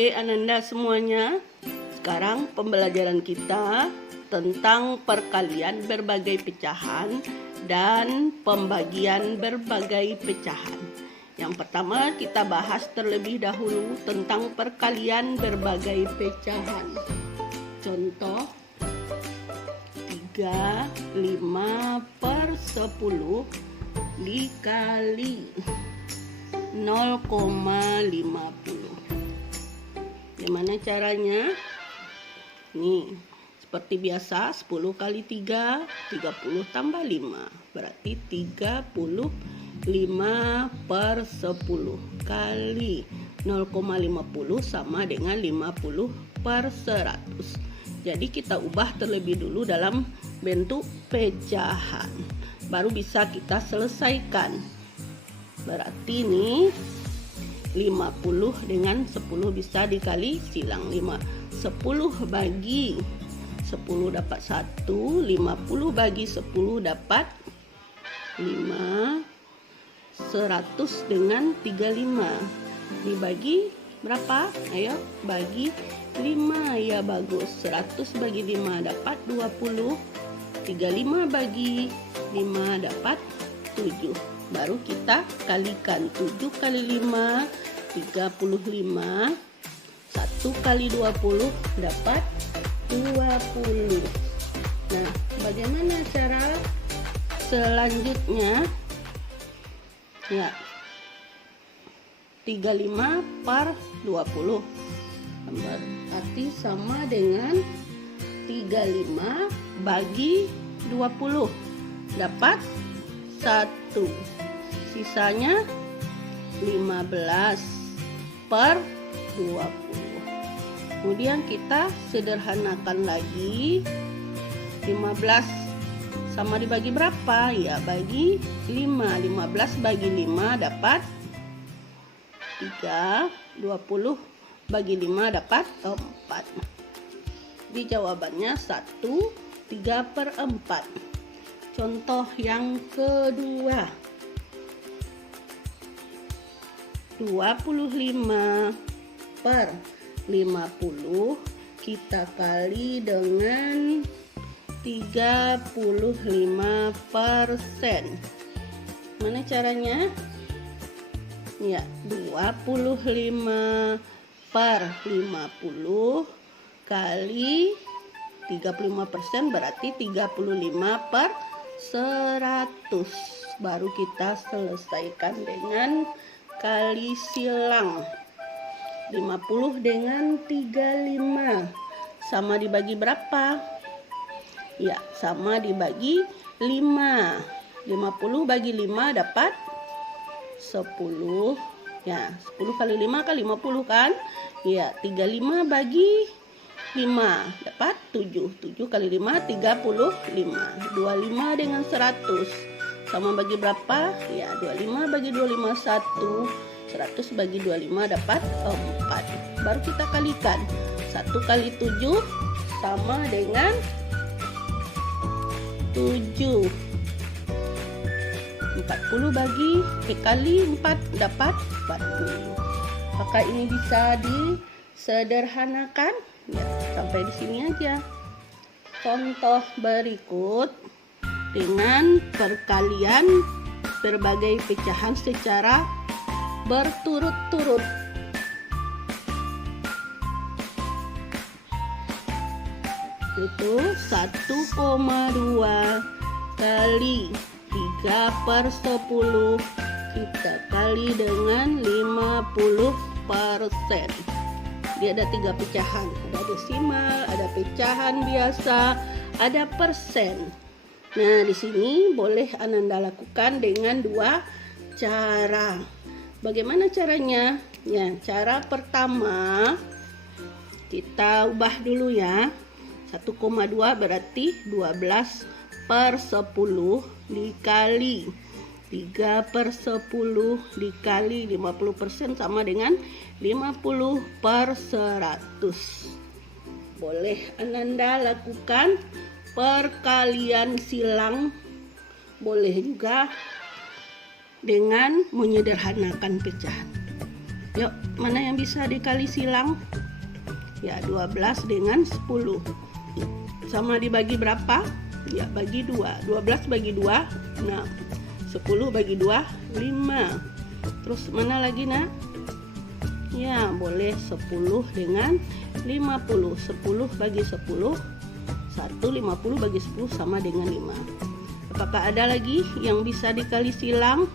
Oke, Ananda semuanya. Sekarang pembelajaran kita tentang perkalian berbagai pecahan dan pembagian berbagai pecahan. Yang pertama kita bahas terlebih dahulu tentang perkalian berbagai pecahan. Contoh 3, 5 per 10 dikali 0,50. Gimana caranya? Nih, seperti biasa 10 kali 3, 30 tambah 5. Berarti 35 per 10 kali 0,50 sama dengan 50 per 100. Jadi kita ubah terlebih dulu dalam bentuk pecahan. Baru bisa kita selesaikan. Berarti ini 50 dengan 10 bisa dikali silang 5. 10 bagi 10 dapat 1, 50 bagi 10 dapat 5, 100 dengan 35 dibagi berapa? Ayo bagi 5, ya bagus. 100 bagi 5 dapat 20, 35 bagi 5 dapat 7. Baru kita kalikan 7 kali 5, 35. 1 kali 20 dapat 20. Nah, bagaimana cara selanjutnya? Ya, 35 per 20 berarti sama dengan 35 bagi 20 dapat 1. Sisanya 15 per 20. Kemudian kita sederhanakan lagi. 15 sama dibagi berapa? Ya, bagi 5. 15 bagi 5 dapat 3. 20 bagi 5 dapat 4. Di jawabannya 1, 3 per 4. Contoh yang kedua. 25 per 50 kita kali dengan 35%. Mana caranya? Ya, 25 per 50 kali 35% berarti 35 per 100. Baru kita selesaikan dengan kali silang. 50 dengan 35 sama dibagi berapa? Ya, sama dibagi 5. 50 bagi 5 dapat 10. Ya, 10 kali 5 kan 50 kan? Ya, 35 bagi 5 dapat 7. 7 kali 5 35. 25 dengan 100 sama bagi berapa? Ya, 25 bagi 25 1. 100 bagi 25 dapat 4. Baru kita kalikan. 1 kali 7 sama dengan 7. 40 bagi kali 4 dapat 40. Apakah ini bisa disederhanakan? Ya, sampai di sini aja. Contoh berikut dengan perkalian berbagai pecahan secara berturut-turut. Itu 1,2 kali 3 per 10 kita kali dengan 50%. Dia ada 3 pecahan, ada desimal, ada pecahan biasa, ada persen. Nah, di sini boleh Ananda lakukan dengan 2 cara. Bagaimana caranya? Ya, cara pertama kita ubah dulu ya. 1,2 berarti 12 per 10 dikali 3 per 10 dikali 50% sama dengan 50 per 100. Boleh Ananda lakukan perkalian silang. Boleh juga dengan menyederhanakan pecahan. Yuk, mana yang bisa dikali silang? Ya, 12 dengan 10. Sama dibagi berapa? Ya, bagi 2. 12 bagi 2, 6. 10 bagi 2, 5. Terus mana lagi, Nak? Ya, boleh 10 dengan 50. 10 bagi 10, 50 bagi 10 sama dengan 5. Apakah ada lagi yang bisa dikali silang?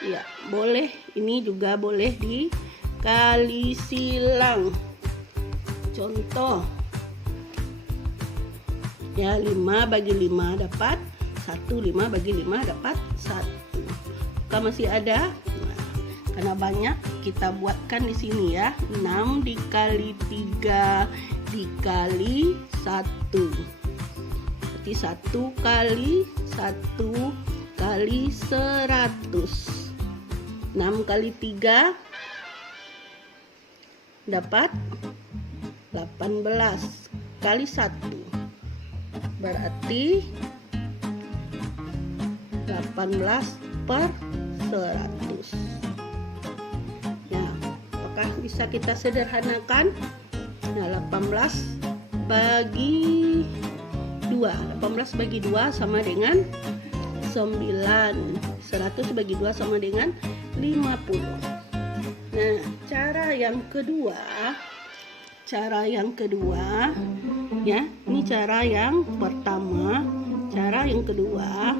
Ya, boleh. Ini juga boleh dikali silang. Contoh, ya, 5 bagi 5 dapat 1, 5 bagi 5 dapat 1. Apakah masih ada? Nah, karena banyak, kita buatkan di sini ya. 6 dikali 3 dikali 1. Berarti 1 kali 1 kali 100. 6 kali 3 dapat 18 kali 1. Berarti 18 per 100. Nah, apakah bisa kita sederhanakan? Nah, 18 bagi 2. 18 bagi 2 sama dengan 9. 100 bagi 2 sama dengan 50. Nah, cara yang kedua ya, ini cara yang pertama. Cara yang kedua,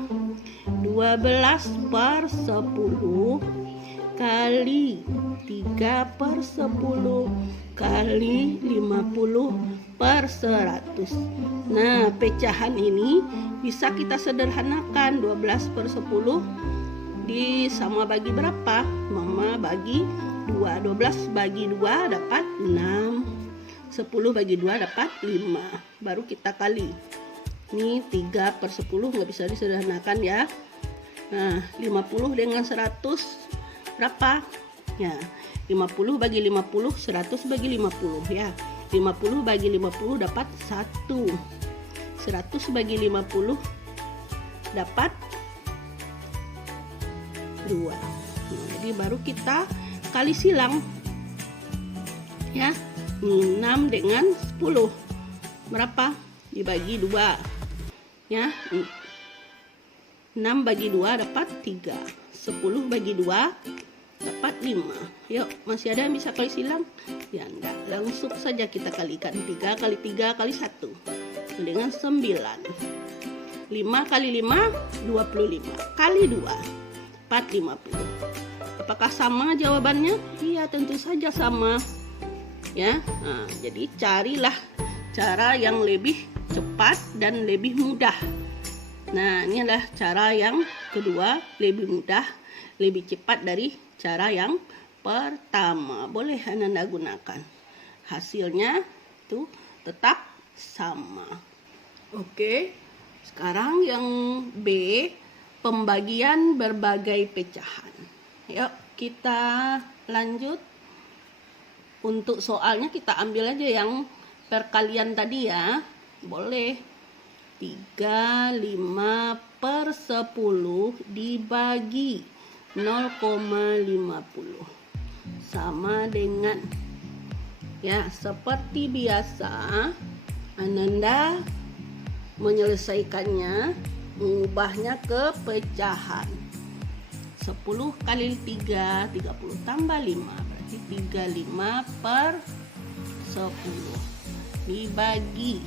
12 per 10 kali 3 per 10 kali 50 per 100. Nah, pecahan ini bisa kita sederhanakan. 12 per 10 sama bagi berapa? Mama bagi 2. 12 bagi 2 dapat 6. 10 bagi 2 dapat 5. Baru kita kali. Ini 3 per 10 nggak bisa disederhanakan ya. Nah, 50 dengan 100 berapa? Ya, 50 bagi 50, 100 bagi 50 ya. 50 bagi 50 dapat 1. 100 bagi 50 dapat 2. Nah, jadi baru kita kali silang ya. 6 dengan 10 berapa? Dibagi 2 ya. 6 bagi 2 dapat 3. 10 bagi 2 dapat 5. Yuk, masih ada yang bisa kali silang? Ya enggak, langsung saja kita kalikan. 3 kali 3 kali 1 dengan 9. 5 kali 5 25 kali 2 450. Apakah sama jawabannya? Iya, tentu saja sama ya. Nah, jadi carilah cara yang lebih cepat dan lebih mudah. Nah, ini adalah cara yang kedua, lebih mudah, lebih cepat dari cara yang pertama. Boleh Anda gunakan. Hasilnya itu tetap sama. Oke. Sekarang yang B, pembagian berbagai pecahan. Yuk, kita lanjut. Untuk soalnya kita ambil aja yang perkalian tadi ya. Boleh. 3, 5 per 10 dibagi 0,50 sama dengan, ya, seperti biasa Ananda menyelesaikannya, mengubahnya ke pecahan. 10 kali 3, 30 tambah 5 berarti 35 per 10 dibagi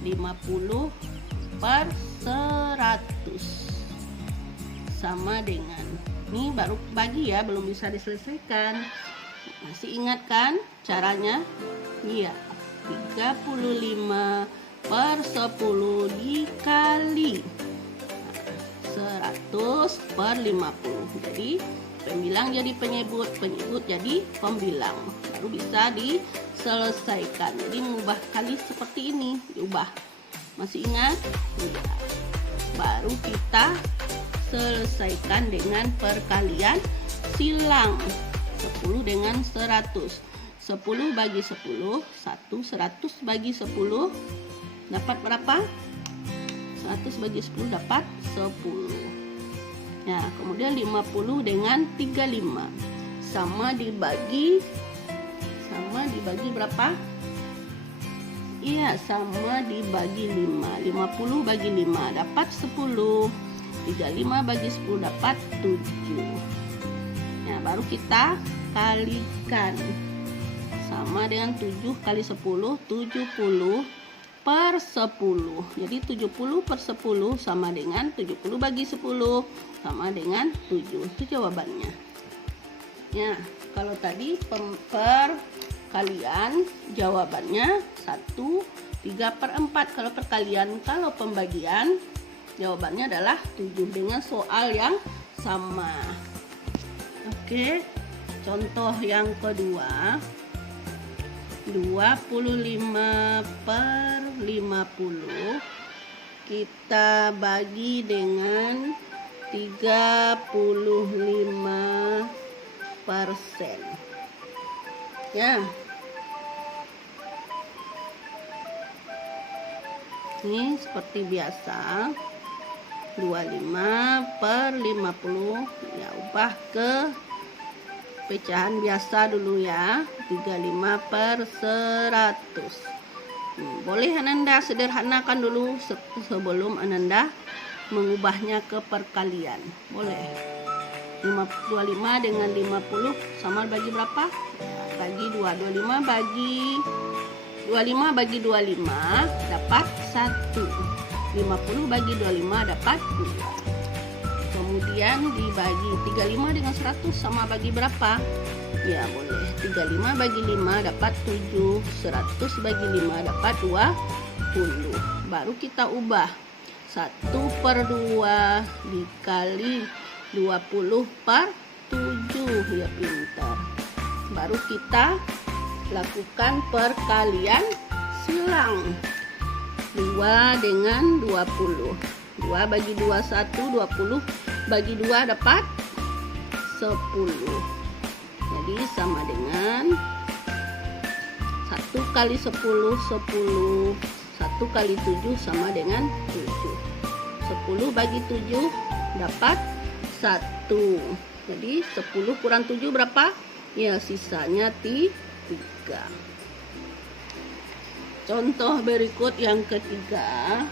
50 per 100 sama dengan, ini baru bagi ya, belum bisa diselesaikan. Masih ingat kan caranya? Iya, 35 per 10 dikali 100 per 50. Jadi pembilang jadi penyebut, penyebut jadi pembilang. Baru bisa diselesaikan. Jadi mengubah kali seperti ini, diubah. Masih ingat? Ya. Baru kita selesaikan dengan perkalian silang. 10 dengan 100. 10 bagi 10, 1. 100 bagi 10 dapat berapa? 100 bagi 10 dapat 10. Ya, kemudian 50 dengan 35. sama dibagi berapa? Iya, sama dibagi 5. 50 bagi 5 dapat 10. 35 bagi 10 dapat 7. Nah, baru kita kalikan. Sama dengan 7 kali 10, 70 per 10. Jadi 70 per 10 sama dengan 70 bagi 10 sama dengan 7. Itu jawabannya. Ya, kalau tadi perkalian jawabannya 1, 3/4 kalau perkalian. Kalau pembagian jawabannya adalah 7 dengan soal yang sama. Oke, contoh yang kedua, 25 per 50 kita bagi dengan 35%. Ya, ini seperti biasa 25 per 50 ya, ubah ke pecahan biasa dulu ya. 35 per 100. Boleh Ananda sederhanakan dulu sebelum Ananda mengubahnya ke perkalian. Boleh. 25 dengan 50 sama bagi berapa? Ya, bagi 2. 25 bagi 25 dapat 1. 50 bagi 25 dapat 2. Kemudian dibagi 35 dengan 100 sama bagi berapa? Ya, boleh. 35 bagi 5 dapat 7. 100 bagi 5 dapat 20. Baru kita ubah. 1/2 dikali 20 per 7. Ya, pintar. Baru kita lakukan perkalian silang. 2 dengan 20. 2 bagi 2 1, 20 bagi 2 dapat 10. Jadi sama dengan 1 kali 10, 10. 1 kali 7 sama dengan 7. 10 bagi 7 dapat 1. Jadi 10 kurang 7 berapa? Ya, sisanya 3. Contoh berikut yang ketiga,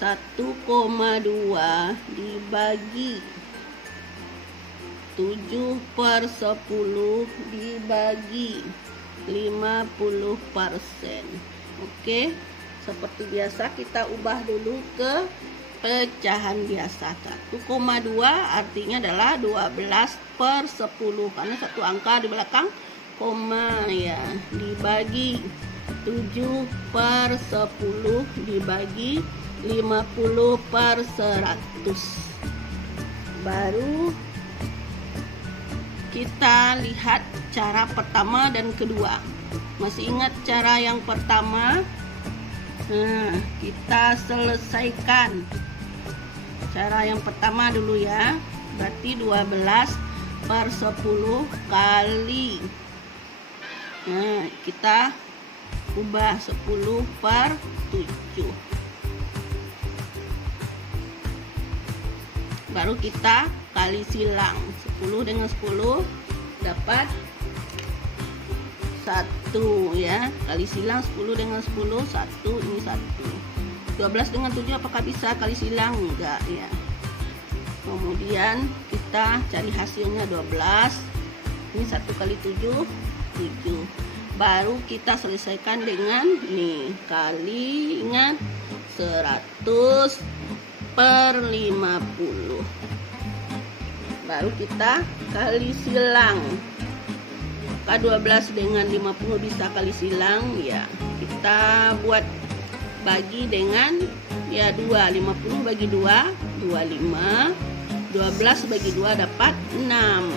1,2 dibagi 7 per 10 dibagi 50%. Oke, seperti biasa kita ubah dulu ke pecahan biasa. 1,2 artinya adalah 12 per 10 karena satu angka di belakang koma ya, dibagi 7 per 10 dibagi 50 per 100. Baru kita lihat cara pertama dan kedua. Masih ingat cara yang pertama? Nah, kita selesaikan cara yang pertama dulu ya. Berarti 12 per 10 kali. Nah, kita ubah 10 per 7. Baru kita kali silang. 10 dengan 10 dapat 1 ya. Kali silang 10 dengan 10 1, ini 1. 12 dengan 7 apakah bisa kali silang? Enggak ya. Kemudian kita cari hasilnya 12. Ini 1 kali 7 7. Baru kita selesaikan dengan nih kali, ingat 100 per 50. Baru kita kali silang. Maka 12 dengan 50 bisa kali silang ya. Kita buat bagi dengan ya 2. 50 bagi 2 25. 12 bagi 2 dapat 6.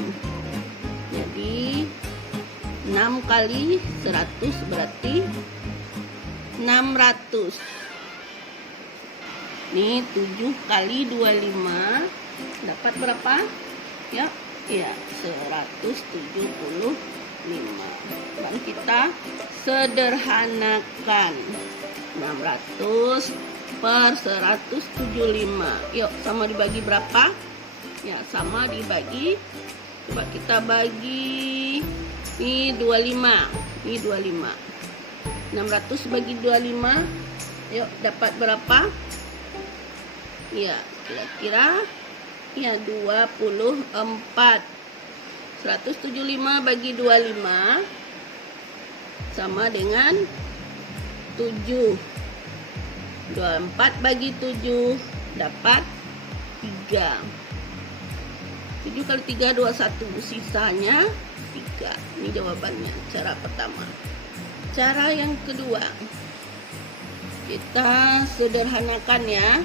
Jadi 6 kali 100 berarti 600. Ini 7 kali 25 dapat berapa? Ya, 175. Baru kita sederhanakan. 600 per 175. Yuk, sama dibagi berapa? Ya, sama dibagi Coba kita bagi. Ini 25. Ini 25. 600 bagi 25. Yuk, dapat berapa? Ya, kira-kira ya 24. 175 bagi 25 sama dengan 7. 24 bagi 7 dapat 3. 7 kali 3 21, sisanya 3. Ini jawabannya, cara pertama. Cara yang kedua, kita sederhanakan ya.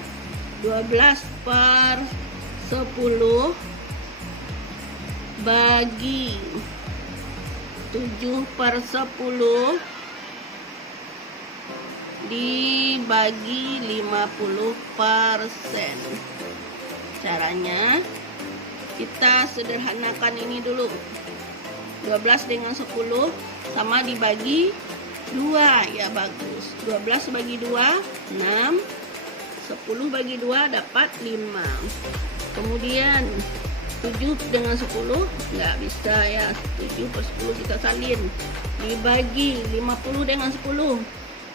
12/10 bagi 7/10 dibagi 50%. Caranya kita sederhanakan ini dulu. 12 dengan 10 sama dibagi 2. Ya bagus. 12 bagi 2 6. 10 bagi 2 dapat 5. Kemudian 7 dengan 10 nggak bisa ya. 7/10 kita salin. Dibagi 50 dengan 10.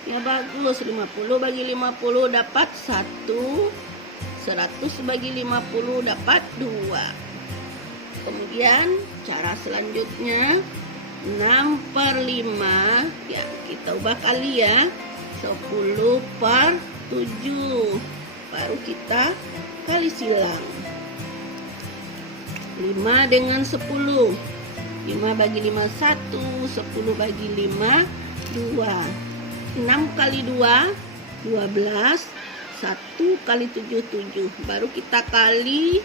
Ya bagus. 50 bagi 50 dapat 1. 100 bagi 50 dapat 2. Kemudian cara selanjutnya 6/5. Ya kita ubah kali ya. 10/7. Baru kita kali silang. 5 dengan 10. 5 bagi 5 1. 10 bagi 5 2. 6 kali 2 12. 1 kali 7 7. Baru kita kali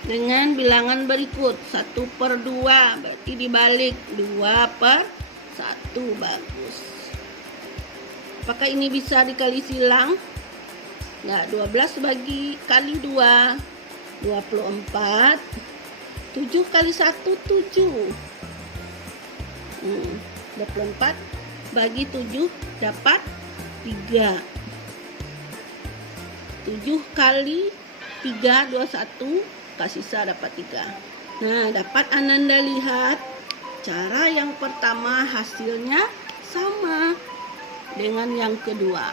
dengan bilangan berikut. 1/2 berarti dibalik 2/1. Bagus. Apakah ini bisa dikali silang? Nah, 12 bagi kali 2 24. 7 kali 1 7. 24 bagi 7 dapat 3. 7 kali 3 21, kasih sisa dapat 3. Nah, dapat Ananda lihat cara yang pertama hasilnya sama dengan yang kedua.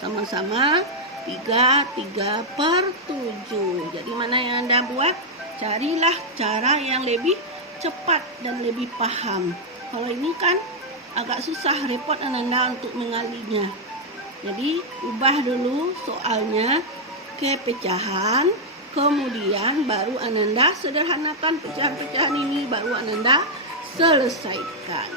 Sama-sama 3/7. Jadi mana yang Anda buat? Carilah cara yang lebih cepat dan lebih paham. Kalau ini kan agak susah, repot Ananda untuk mengalinya. Jadi ubah dulu soalnya ke pecahan, kemudian baru Ananda sederhanakan pecahan-pecahan ini, baru Ananda selesaikan.